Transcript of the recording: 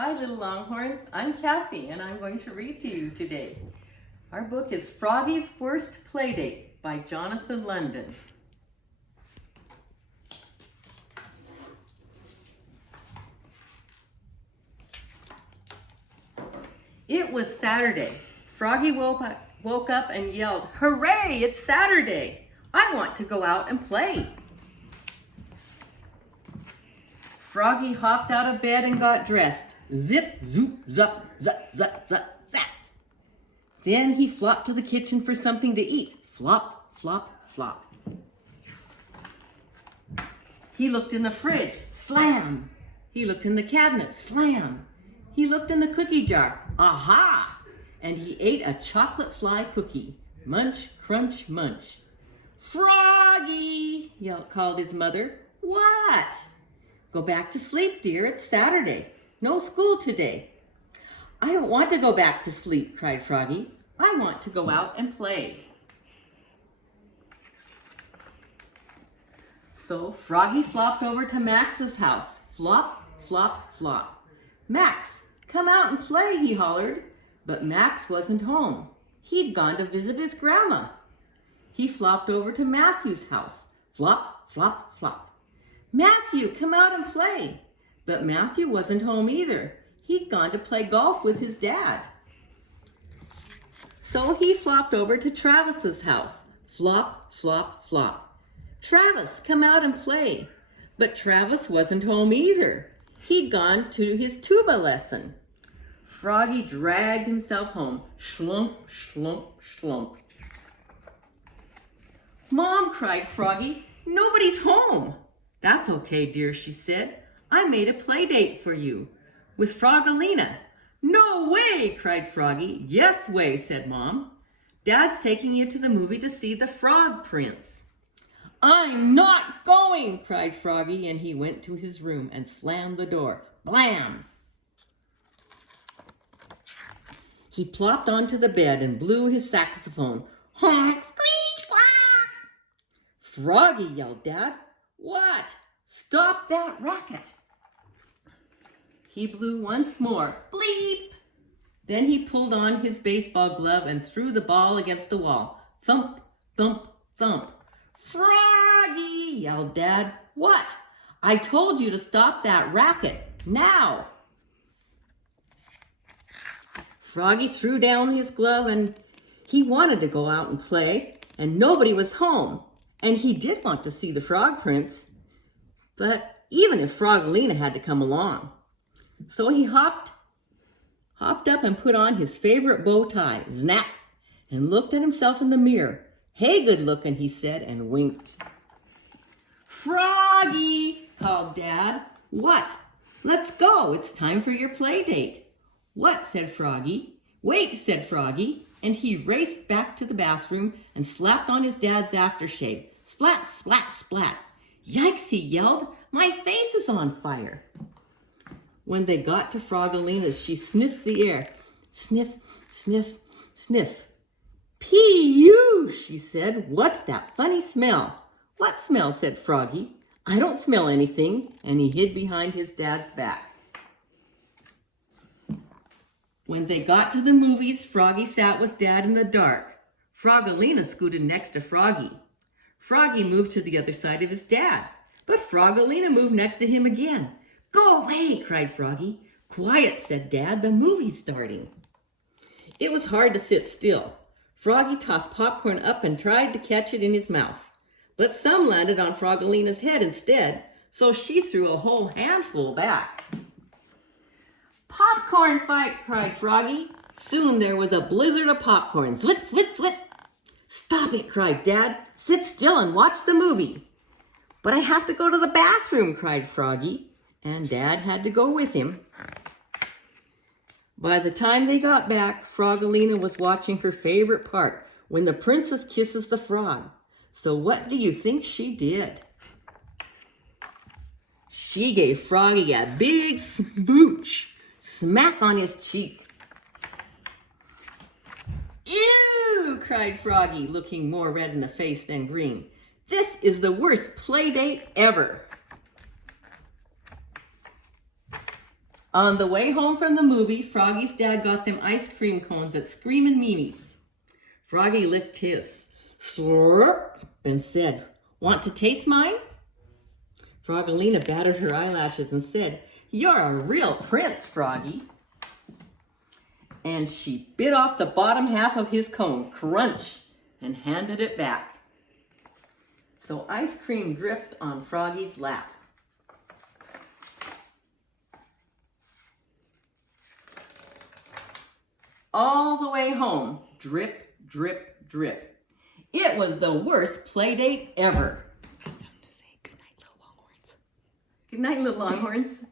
Hi, little Longhorns. I'm Kathy, and I'm going to read to you today. Our book is Froggy's Worst Playdate by Jonathan London. It was Saturday. Froggy woke up and yelled, "Hooray, it's Saturday! I want to go out and play." Froggy hopped out of bed and got dressed. Zip, zoop, zup, zut, zut, zut, zat. Then he flopped to the kitchen for something to eat. Flop, flop, flop. He looked in the fridge. Slam! He looked in the cabinet. Slam! He looked in the cookie jar. Aha! And he ate a chocolate fly cookie. Munch, crunch, munch. "Froggy!" called his mother. "What?" "Go back to sleep, dear. It's Saturday. No school today." "I don't want to go back to sleep," cried Froggy. "I want to go out and play." So Froggy flopped over to Max's house. Flop, flop, flop. "Max, come out and play," he hollered. But Max wasn't home. He'd gone to visit his grandma. He flopped over to Matthew's house. Flop, flop, flop. "Matthew, come out and play." But Matthew wasn't home either. He'd gone to play golf with his dad. So he flopped over to Travis's house. Flop, flop, flop. "Travis, come out and play." But Travis wasn't home either. He'd gone to his tuba lesson. Froggy dragged himself home. Schlump, schlump, schlump. "Mom," cried Froggy, "nobody's home." "That's okay, dear," she said. "I made a play date for you with Froggalina." "No way!" cried Froggy. "Yes way," said Mom. "Dad's taking you to the movie to see the Frog Prince." "I'm not going!" cried Froggy, and he went to his room and slammed the door. Blam! He plopped onto the bed and blew his saxophone. Honk, screech, quack! "Froggy," yelled Dad. "What?" "Stop that racket." He blew once more. Bleep! Then he pulled on his baseball glove and threw the ball against the wall. Thump, thump, thump. "Froggy!" yelled Dad. "What?" "I told you to stop that racket. Now!" Froggy threw down his glove and he wanted to go out and play, and nobody was home. And he did want to see the Frog Prince, but even if Froggalina had to come along. So he hopped up and put on his favorite bow tie, snap, and looked at himself in the mirror. "Hey, good looking," he said, and winked. "Froggy!" called Dad. "What?" "Let's go. It's time for your play date." "What?" said Froggy. "Wait," said Froggy, and he raced back to the bathroom and slapped on his dad's aftershave. Splat, splat, splat. "Yikes," he yelled. "My face is on fire." When they got to Froggalina's, she sniffed the air. Sniff, sniff, sniff. "Pee-you," she said. "What's that funny smell?" "What smell?" said Froggy. "I don't smell anything," and he hid behind his dad's back. When they got to the movies, Froggy sat with Dad in the dark. Froggalina scooted next to Froggy. Froggy moved to the other side of his dad, but Froggalina moved next to him again. "Go away," cried Froggy. "Quiet," said Dad. "The movie's starting." It was hard to sit still. Froggy tossed popcorn up and tried to catch it in his mouth, but some landed on Froggalina's head instead, so she threw a whole handful back. "Popcorn fight," cried Froggy. Soon there was a blizzard of popcorn. Zwit, zwit, zwit. "Stop it," cried Dad. "Sit still and watch the movie." "But I have to go to the bathroom," cried Froggy, and Dad had to go with him. By the time they got back, Froggalina was watching her favorite part, when the princess kisses the frog. So what do you think she did? She gave Froggy a big smooch, smack on his cheek. "Ew!" cried Froggy, looking more red in the face than green. "This is the worst play date ever." On the way home from the movie, Froggy's dad got them ice cream cones at Screamin' Mimi's. Froggy licked his, slurp, and said, "Want to taste mine?" Froggalina batted her eyelashes and said, "You're a real prince, Froggy." And she bit off the bottom half of his cone, crunch, and handed it back. So ice cream dripped on Froggy's lap. All the way home, drip, drip, drip. It was the worst play date ever. I have something to say. Good night, little longhorns. Good night, little longhorns.